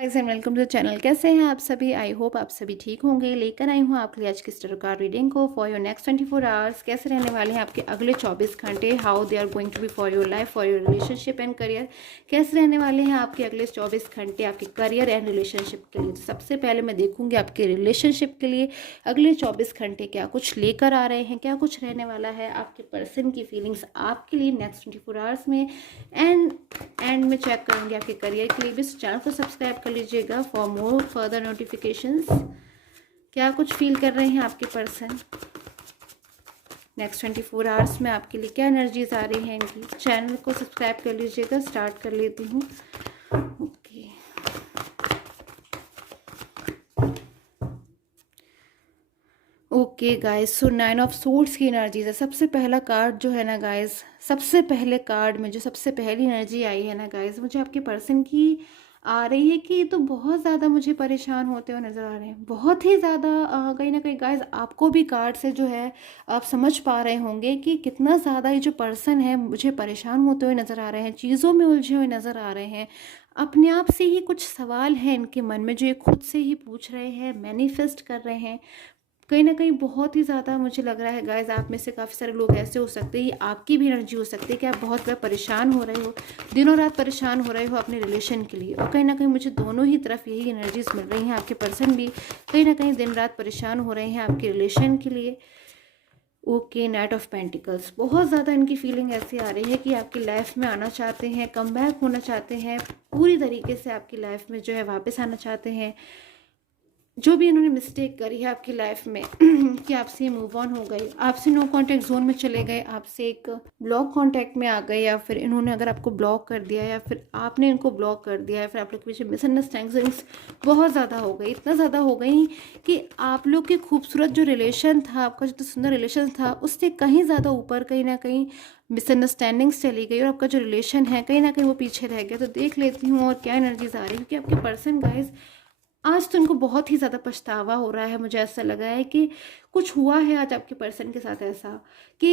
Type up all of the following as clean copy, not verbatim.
Guys and welcome to the channel. कैसे हैं आप सभी? आई होप आप सभी ठीक होंगे। लेकर आई हूँ आपके लिए आज की स्टार कार्ड रीडिंग को फॉर योर नेक्स्ट 24 आवर्स। कैसे रहने वाले हैं आपके अगले 24 घंटे, how they are going to be for your life, for your relationship and career. कैसे रहने वाले हैं आपके अगले 24 घंटे आपके करियर एंड रिलेशनशिप के लिए। तो सबसे पहले मैं देखूंगी आपके रिलेशनशिप के लिए अगले 24 घंटे क्या कुछ लेकर आ रहे हैं, क्या कुछ रहने वाला है आपके पर्सन की फीलिंग्स आपके लिए नेक्स्ट 24 आवर्स में। एंड में चेक करूंगी आपके करियर के लिए भी। चैनल को सब्सक्राइब कर लीजिएगा फॉर मोर फर्दर नोटिफिकेशंस। क्या कुछ फील कर रहे हैं आपके पर्सन नेक्स्ट 24 आवर्स में आपके लिए, क्या एनर्जीज आ रही हैं इनकी। चैनल को सब्सक्राइब कर लीजिएगा। स्टार्ट कर लेती हूँ। Okay, okay guys, so 9 of swords की एनर्जीज है। सबसे पहला कार्ड जो है ना गाइस, सबसे पहले कार्ड में जो सबसे पहली एनर्जी आई है ना गाइस, मुझे आपके पर्सन की आ रही है कि ये तो बहुत ज़्यादा मुझे परेशान होते हुए नज़र आ रहे हैं, बहुत ही ज़्यादा। कहीं ना कहीं गाइस आपको भी कार्ड से जो है आप समझ पा रहे होंगे कि कितना ज़्यादा ये जो पर्सन है मुझे परेशान होते हुए नज़र आ रहे हैं, चीज़ों में उलझे हुए नज़र आ रहे हैं। अपने आप से ही कुछ सवाल हैं इनके मन में जो ये खुद से ही पूछ रहे हैं, मैनिफेस्ट कर रहे हैं। कहीं ना कहीं बहुत ही ज़्यादा मुझे लग रहा है गाइज, आप में से काफ़ी सारे लोग ऐसे हो सकते हैं, ये आपकी भी एनर्जी हो सकती है कि आप बहुत ज़्यादा परेशान हो रहे हो, दिनों रात परेशान हो रहे हो अपने रिलेशन के लिए। और कहीं ना कहीं मुझे दोनों ही तरफ यही एनर्जीज मिल रही हैं। आपके पर्सन भी कहीं ना कहीं दिन रात परेशान हो रहे हैं आपके रिलेशन के लिए। ओके, नाइट ऑफ पेंटिकल्स, बहुत ज़्यादा इनकी फीलिंग ऐसी आ रही है कि आपकी लाइफ में आना चाहते हैं, कम बैक होना चाहते हैं, पूरी तरीके से आपकी लाइफ में जो है वापस आना चाहते हैं। जो भी इन्होंने मिस्टेक करी है आपकी लाइफ में कि आपसे मूव ऑन हो गए, आपसे नो कांटेक्ट जोन में चले गए, आपसे एक ब्लॉक कांटेक्ट में आ गए, या फिर इन्होंने अगर आपको ब्लॉक कर दिया या फिर आपने इनको ब्लॉक कर दिया, या फिर आप लोग के पीछे मिसअंडरस्टैंडिंग्स बहुत ज़्यादा हो गई, इतना ज़्यादा हो गई कि आप लोग की खूबसूरत जो रिलेशन था, आपका जो सुंदर रिलेशन था, उससे कहीं ज़्यादा ऊपर कहीं ना कहीं मिसअंडरस्टैंडिंग्स चली गई और आपका जो रिलेशन है कहीं ना कहीं वो पीछे रह गया। तो देख लेती हूँ और क्या एनर्जीज आ रही है, क्योंकि आपके पर्सन गाइज आज तो इनको बहुत ही ज़्यादा पछतावा हो रहा है। मुझे ऐसा लगा है कि कुछ हुआ है आज आपके पर्सन के साथ ऐसा कि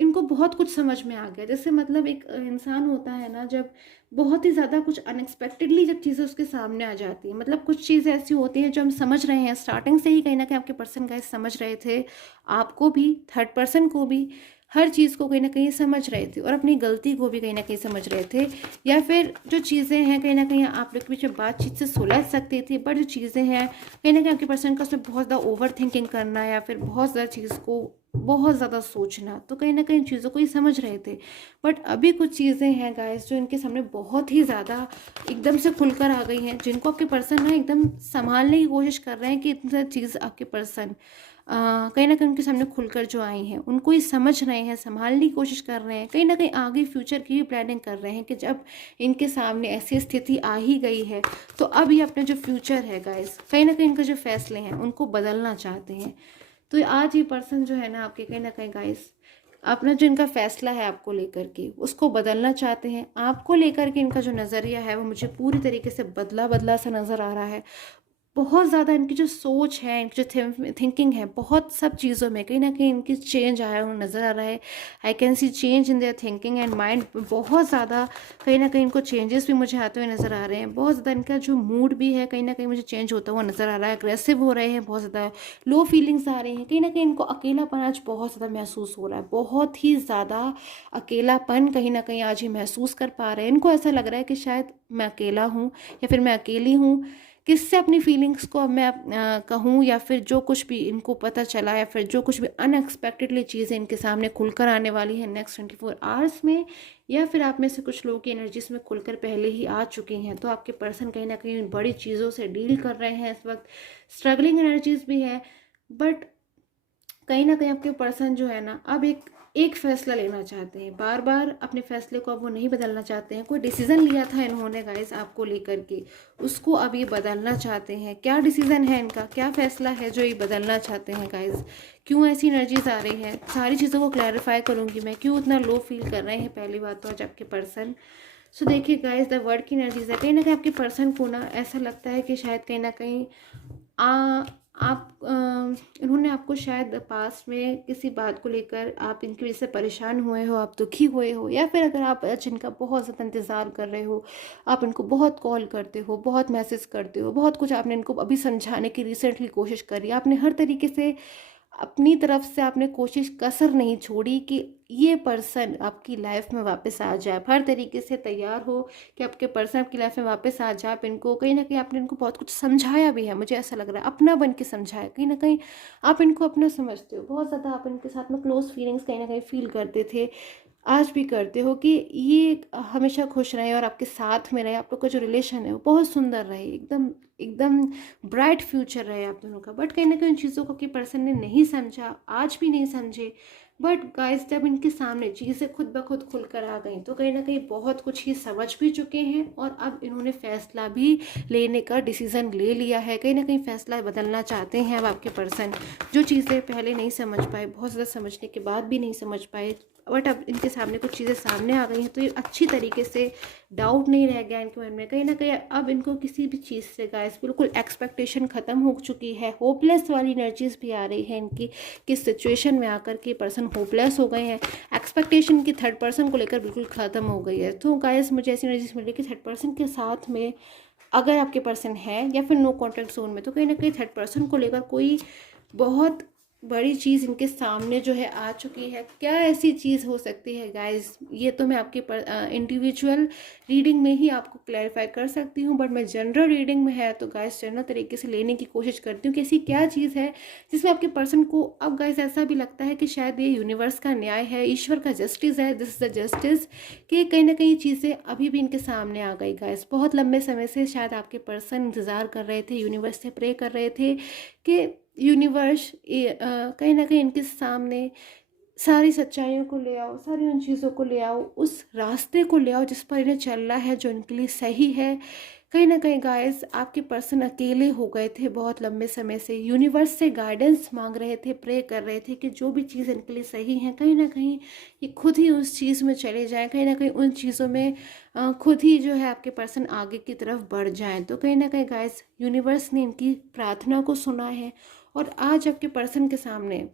इनको बहुत कुछ समझ में आ गया। जैसे मतलब एक इंसान होता है ना, जब बहुत ही ज़्यादा कुछ अनएक्सपेक्टेडली जब चीज़ें उसके सामने आ जाती हैं, मतलब कुछ चीज़ें ऐसी होती हैं जो हम समझ रहे हैं स्टार्टिंग से ही, कहीं ना कहीं आपके पर्सन गाइस समझ रहे थे, आपको भी, थर्ड पर्सन को भी, हर चीज़ को कहीं ना कहीं समझ रहे थे और अपनी गलती को भी कहीं ना कहीं समझ रहे थे। या फिर जो चीज़ें हैं कहीं ना कहीं आप लोग के बीच में बातचीत से सुलझ सकती थी, बट जो चीज़ें हैं कहीं ना कहीं आपके पर्सन का उसमें बहुत ज़्यादा ओवर थिंकिंग करना या फिर बहुत ज़्यादा चीज़ को बहुत ज़्यादा सोचना, तो कहीं ना कहीं चीज़ों को ही समझ रहे थे। बट अभी कुछ चीज़ें हैं गाइस जो इनके सामने बहुत ही ज़्यादा एकदम से खुलकर आ गई हैं, जिनको आपके पर्सन ना एकदम संभालने की कोशिश कर रहे हैं कि इतनी सारी चीज़ आपके पर्सन कहीं ना कहीं उनके सामने खुलकर जो आई हैं उनको ही समझ रहे हैं, संभालने की कोशिश कर रहे हैं, कहीं ना कहीं आगे फ्यूचर की भी प्लानिंग कर रहे हैं कि जब इनके सामने ऐसी स्थिति आ ही गई है तो अब ये अपने जो फ्यूचर है गाइस, कहीं ना कहीं इनके जो फैसले हैं उनको बदलना चाहते हैं। तो आज ये पर्सन जो है ना आपके कहीं ना कहीं गाइस अपना जो इनका फैसला है आपको लेकर के उसको बदलना चाहते हैं। आपको लेकर के इनका जो नज़रिया है वो मुझे पूरी तरीके से बदला बदला सा नज़र आ रहा है। बहुत ज़्यादा इनकी जो सोच है, इनकी जो थिंकिंग है, बहुत सब चीज़ों में कहीं ना कहीं इनकी चेंज आया हुआ नज़र आ रहा है। I can see change in their thinking and mind. बहुत ज़्यादा कहीं ना कहीं इनको चेंजेस भी मुझे आते हुए नज़र आ रहे हैं। बहुत ज़्यादा इनका जो मूड भी है कहीं ना कहीं मुझे चेंज होता हुआ नज़र आ रहा है। अग्रेसिव हो रहे हैं, बहुत ज़्यादा लो फीलिंग्स आ रही हैं, कहीं ना कहीं इनको अकेलापन आज बहुत ज़्यादा महसूस हो रहा है, बहुत ही ज़्यादा अकेलापन कहीं ना कहीं आज ही महसूस कर पा रहे हैं। इनको ऐसा लग रहा है कि शायद मैं अकेला हूँ या फिर मैं अकेली हूँ, किससे अपनी फीलिंग्स को अब मैं कहूँ, या फिर जो कुछ भी इनको पता चला या फिर जो कुछ भी अनएक्सपेक्टेडली चीज़ें इनके सामने खुलकर आने वाली है नेक्स्ट 24 आवर्स में, या फिर आप में से कुछ लोगों की एनर्जीज में खुलकर पहले ही आ चुकी हैं। तो आपके पर्सन कहीं ना कहीं बड़ी चीज़ों से डील कर रहे हैं इस वक्त, स्ट्रगलिंग एनर्जीज भी है। बट कहीं ना कहीं आपके पर्सन जो है ना अब एक फैसला लेना चाहते हैं, बार बार अपने फैसले को अब वो नहीं बदलना चाहते हैं। कोई डिसीजन लिया था इन्होंने गाइस आपको लेकर के, उसको अब ये बदलना चाहते हैं। क्या डिसीजन है इनका, क्या फैसला है जो ये बदलना चाहते हैं गाइस? क्यों ऐसी एनर्जीज आ रही है, सारी चीज़ों को क्लैरिफाई करूंगी मैं, क्यों इतना लो फील कर रहे हैं पहली बात तो आज आपके पर्सन। सो देखिए गाइस, द वर्ड की एनर्जीज है, कहीं ना कहीं आपके पर्सन को ना ऐसा लगता है कि शायद कहीं ना कहीं आप इन्होंने आपको शायद पास में किसी बात को लेकर आप इनकी वजह से परेशान हुए हो, आप दुखी हुए हो, या फिर अगर आप जिनका बहुत ज़्यादा इंतज़ार कर रहे हो, आप इनको बहुत कॉल करते हो, बहुत मैसेज करते हो, बहुत कुछ आपने इनको अभी समझाने की रिसेंटली कोशिश करी, आपने हर तरीके से अपनी तरफ से आपने कोशिश कसर नहीं छोड़ी कि ये पर्सन आपकी लाइफ में वापस आ जाए, हर तरीके से तैयार हो कि आपके पर्सन आपकी लाइफ में वापस आ जाए। आप इनको कहीं ना कहीं आपने इनको बहुत कुछ समझाया भी है, मुझे ऐसा लग रहा है अपना बन के समझाया, कहीं ना कहीं आप इनको अपना समझते हो, बहुत ज़्यादा आप इनके साथ में क्लोज फीलिंग्स कहीं ना कहीं फील करते थे, आज भी करते हो कि ये हमेशा खुश रहे और आपके साथ में रहे, आप लोग का जो रिलेशन है वो बहुत सुंदर रहे, एकदम एकदम ब्राइट फ्यूचर रहे आप दोनों का। बट कहीं ना कहीं उन चीज़ों को कि पर्सन ने नहीं समझा, आज भी नहीं समझे। बट गाइस जब इनके सामने चीज़ें खुद ब खुद खुल कर आ गई तो कहीं ना कहीं बहुत कुछ ही समझ भी चुके हैं और अब इन्होंने फैसला भी लेने का डिसीज़न ले लिया है, कहीं ना कहीं फैसला बदलना चाहते हैं अब आपके पर्सन। जो चीज़ें पहले नहीं समझ पाए, बहुत ज़्यादा समझने के बाद भी नहीं समझ पाए, बट अब इनके सामने कुछ चीज़ें सामने आ गई हैं तो ये अच्छी तरीके से डाउट नहीं रह गया इनके मन में, कहीं ना कहीं अब इनको किसी भी चीज़ से गाइस बिल्कुल एक्सपेक्टेशन ख़त्म हो चुकी है, होपलेस वाली एनर्जीज भी आ रही है इनकी, किस सिचुएशन में आकर के पर्सन होपलेस हो गए हैं, एक्सपेक्टेशन की थर्ड पर्सन को लेकर बिल्कुल ख़त्म हो गई है। तो गाइस मुझे ऐसी एनर्जीज मिल रही है कि थर्ड पर्सन के साथ में अगर आपके पर्सन है या फिर नो कॉन्टैक्ट जोन में, तो कहीं ना कहीं थर्ड पर्सन को लेकर कोई बहुत बड़ी चीज़ इनके सामने जो है आ चुकी है। क्या ऐसी चीज़ हो सकती है गाइस, ये तो मैं आपके इंडिविजुअल रीडिंग में ही आपको क्लैरिफाई कर सकती हूँ, बट मैं जनरल रीडिंग में है तो गाइस जनरल तरीके से लेने की कोशिश करती हूँ कि ऐसी क्या चीज़ है जिसमें आपके पर्सन को अब गाइस ऐसा भी लगता है कि शायद ये यूनिवर्स का न्याय है, ईश्वर का जस्टिस है, दिस इज़ द जस्टिस, कि कहीं ना कहीं चीज़ें अभी भी इनके सामने आ गई गाइस। बहुत लंबे समय से शायद आपके पर्सन इंतज़ार कर रहे थे, यूनिवर्स से प्रे कर रहे थे कि यूनिवर्स कहीं ना कहीं इनके सामने सारी सच्चाइयों को ले आओ, सारी उन चीज़ों को ले आओ, उस रास्ते को ले आओ जिस पर इन्हें चलना है, जो इनके लिए सही है। कहीं ना कहीं गाइस आपके पर्सन अकेले हो गए थे बहुत लंबे समय से, यूनिवर्स से गाइडेंस मांग रहे थे, प्रे कर रहे थे कि जो भी चीज़ इनके लिए सही है कहीं ना कहीं ये खुद ही उस चीज़ में चले जाएं, कहीं ना कहीं उन चीज़ों में खुद ही जो है आपके पर्सन आगे की तरफ बढ़ जाएं। तो कहीं ना कहीं गाइस यूनिवर्स ने इनकी प्रार्थना को सुना है और आज आपके पर्सन के सामने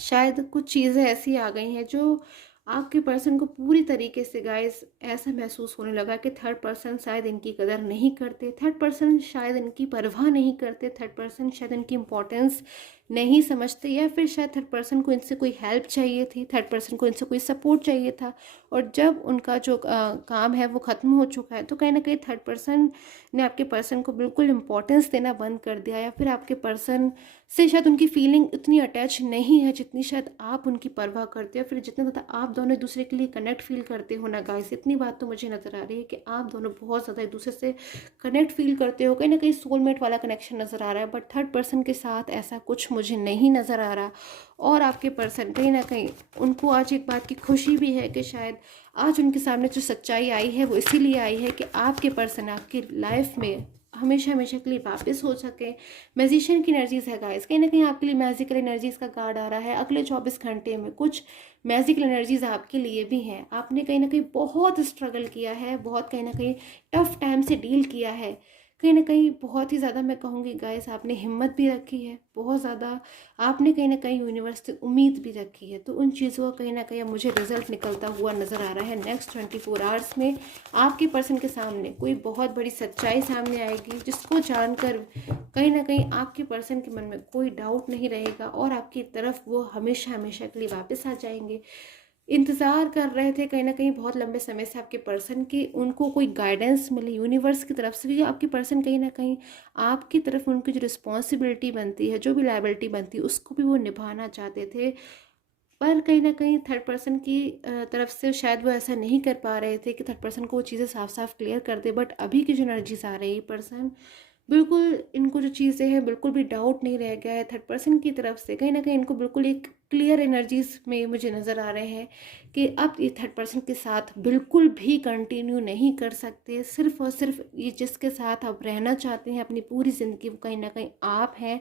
शायद कुछ चीज़ें ऐसी आ गई हैं जो आपके पर्सन को पूरी तरीके से गाइस ऐसा महसूस होने लगा कि थर्ड पर्सन शायद इनकी कदर नहीं करते, थर्ड पर्सन शायद इनकी परवाह नहीं करते, थर्ड पर्सन शायद इनकी इम्पोर्टेंस नहीं समझते, या फिर शायद थर्ड पर्सन को इनसे कोई हेल्प चाहिए थी, थर्ड पर्सन को इनसे कोई सपोर्ट चाहिए था, और जब उनका जो काम है वो ख़त्म हो चुका है तो कहीं ना कहीं थर्ड पर्सन ने आपके पर्सन को बिल्कुल इम्पोर्टेंस देना बंद कर दिया, या फिर आपके पर्सन से शायद उनकी फीलिंग इतनी अटैच नहीं है जितनी शायद आप उनकी परवाह करते हो, फिर जितना ज़्यादा आप दोनों एक दूसरे के लिए कनेक्ट फील करते हो ना गाइस। इतनी बात तो मुझे नज़र आ रही है कि आप दोनों बहुत ज़्यादा एक दूसरे से कनेक्ट फील करते हो, कहीं ना कहीं सोलमेट वाला कनेक्शन नज़र आ रहा है, बट थर्ड पर्सन के साथ ऐसा कुछ मुझे नहीं नज़र आ रहा। और आपके पर्सन कहीं ना कहीं उनको आज एक बात की खुशी भी है कि शायद आज उनके सामने जो सच्चाई आई है वो इसीलिए आई है कि आपके पर्सन आपकी लाइफ में हमेशा हमेशा के लिए वापस हो सके। मैजिशियन की एनर्जीज है गाइस, कहीं ना कहीं आपके लिए मैजिकल एनर्जीज का कार्ड आ रहा है। अगले 24 घंटे में कुछ मैजिकल एनर्जीज आपके लिए भी हैं। आपने कहीं ना कहीं बहुत स्ट्रगल किया है, बहुत कहीं ना कहीं टफ टाइम से डील किया है, कहीं ना कहीं बहुत ही ज़्यादा मैं कहूँगी गाइस आपने हिम्मत भी रखी है, बहुत ज़्यादा आपने कहीं ना कहीं यूनिवर्स से उम्मीद भी रखी है। तो उन चीज़ों का कहीं ना कहीं मुझे रिजल्ट निकलता हुआ नज़र आ रहा है। नेक्स्ट 24 आवर्स में आपके पर्सन के सामने कोई बहुत बड़ी सच्चाई सामने आएगी जिसको जानकर कहीं ना कहीं आपके पर्सन के मन में कोई डाउट नहीं रहेगा और आपकी तरफ वो हमेशा हमेशा के लिए वापस आ जाएंगे। इंतज़ार कर रहे थे कहीं ना कहीं बहुत लंबे समय से आपके पर्सन की, उनको कोई गाइडेंस मिले यूनिवर्स की तरफ से, क्योंकि आपके पर्सन कहीं ना कहीं आपकी तरफ उनकी जो रिस्पॉन्सिबिलिटी बनती है, जो भी लायबिलिटी बनती है, उसको भी वो निभाना चाहते थे। पर कहीं ना कहीं थर्ड पर्सन की तरफ से शायद वो ऐसा नहीं कर पा रहे थे कि थर्ड पर्सन को वो चीज़ें साफ साफ क्लियर कर दे। बट अभी की जो एनर्जीज आ रही है पर्सन बिल्कुल इनको जो चीज़ें हैं बिल्कुल भी डाउट नहीं रह गया है थर्ड पर्सन की तरफ से, कहीं ना कहीं इनको बिल्कुल एक क्लियर एनर्जीज में मुझे नज़र आ रहे हैं कि अब ये थर्ड पर्सन के साथ बिल्कुल भी कंटिन्यू नहीं कर सकते। सिर्फ और सिर्फ ये जिसके साथ आप रहना चाहते हैं अपनी पूरी ज़िंदगी वो कहीं ना कहीं आप हैं,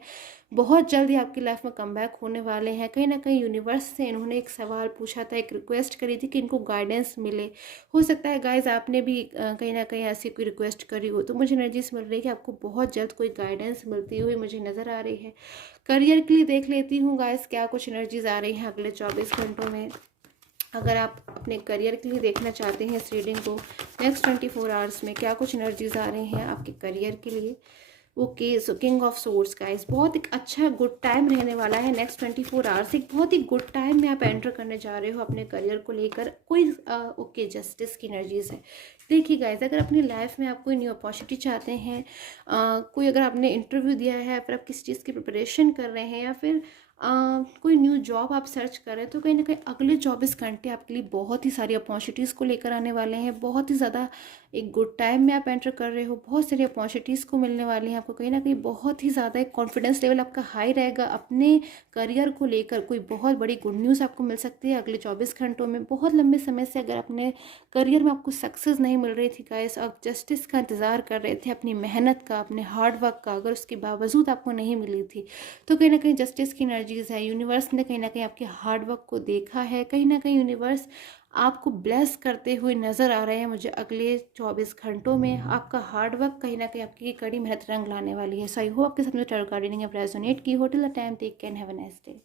बहुत जल्दी आपकी लाइफ में कमबैक होने वाले हैं। कहीं ना कहीं यूनिवर्स से इन्होंने एक सवाल पूछा था, एक रिक्वेस्ट करी थी कि इनको गाइडेंस मिले। हो सकता है गाइज आपने भी कहीं ना कहीं ऐसी कोई रिक्वेस्ट करी हो। तो मुझे एनर्जीज मिल रही है कि आपको बहुत जल्द कोई गाइडेंस मिलती हुई मुझे नज़र आ रही है। करियर के लिए देख लेती हूँ गाइज क्या कुछ एनर्जीज आ रही हैं अगले 24 घंटों में। अगर आप अपने करियर के लिए देखना चाहते हैं इस रीडिंग को, नेक्स्ट 24 आवर्स में क्या कुछ एनर्जीज आ रही हैं आपके करियर के लिए। Okay, so king of swords guys, बहुत एक अच्छा गुड टाइम रहने वाला है नेक्स्ट 24 आवर्स। एक बहुत ही गुड टाइम में आप एंटर करने जा रहे हो अपने करियर को लेकर। कोई ओके जस्टिस की एनर्जीज है। देखिए गाइस, अगर अपनी लाइफ में आप कोई न्यू अपॉर्चुनिटी चाहते हैं, कोई अगर आपने इंटरव्यू दिया है, फिर आप किसी चीज़ की प्रिपरेशन कर रहे हैं, या फिर कोई न्यू जॉब आप सर्च कर रहे हैं, तो कहीं ना कहीं अगले 24 घंटे आपके लिए बहुत ही सारी अपॉर्चुनिटीज़ को लेकर आने वाले हैं। बहुत ही ज़्यादा एक गुड टाइम में आप एंटर कर रहे हो, बहुत सारी अपॉर्चुनिटीज़ को मिलने वाली हैं आपको। कहीं ना कहीं बहुत ही ज़्यादा एक कॉन्फिडेंस लेवल आपका हाई रहेगा अपने करियर को लेकर। कोई बहुत बड़ी गुड न्यूज़ आपको मिल सकती है अगले 24 घंटों में। बहुत लंबे समय से अगर अपने करियर में आपको सक्सेस नहीं मिल रही थी गाइस, आप जस्टिस का इंतज़ार कर रहे थे, अपनी मेहनत का, अपने हार्ड वर्क का, अगर उसके बावजूद आपको नहीं मिली थी, तो कहीं ना कहीं जस्टिस की एनर्जीज है। यूनिवर्स ने कहीं ना कहीं आपके हार्ड वर्क को देखा है। कहीं ना कहीं यूनिवर्स आपको ब्लेस करते हुए नज़र आ रहे हैं मुझे अगले 24 घंटों में। आपका हार्ड वर्क कहीं ना कहीं आपकी कड़ी मेहनत रंग लाने वाली है। सो आई होप आपके साथ में टैरो कार्ड रीडिंग रेजोनेट की। Hotel time take can have a nice day.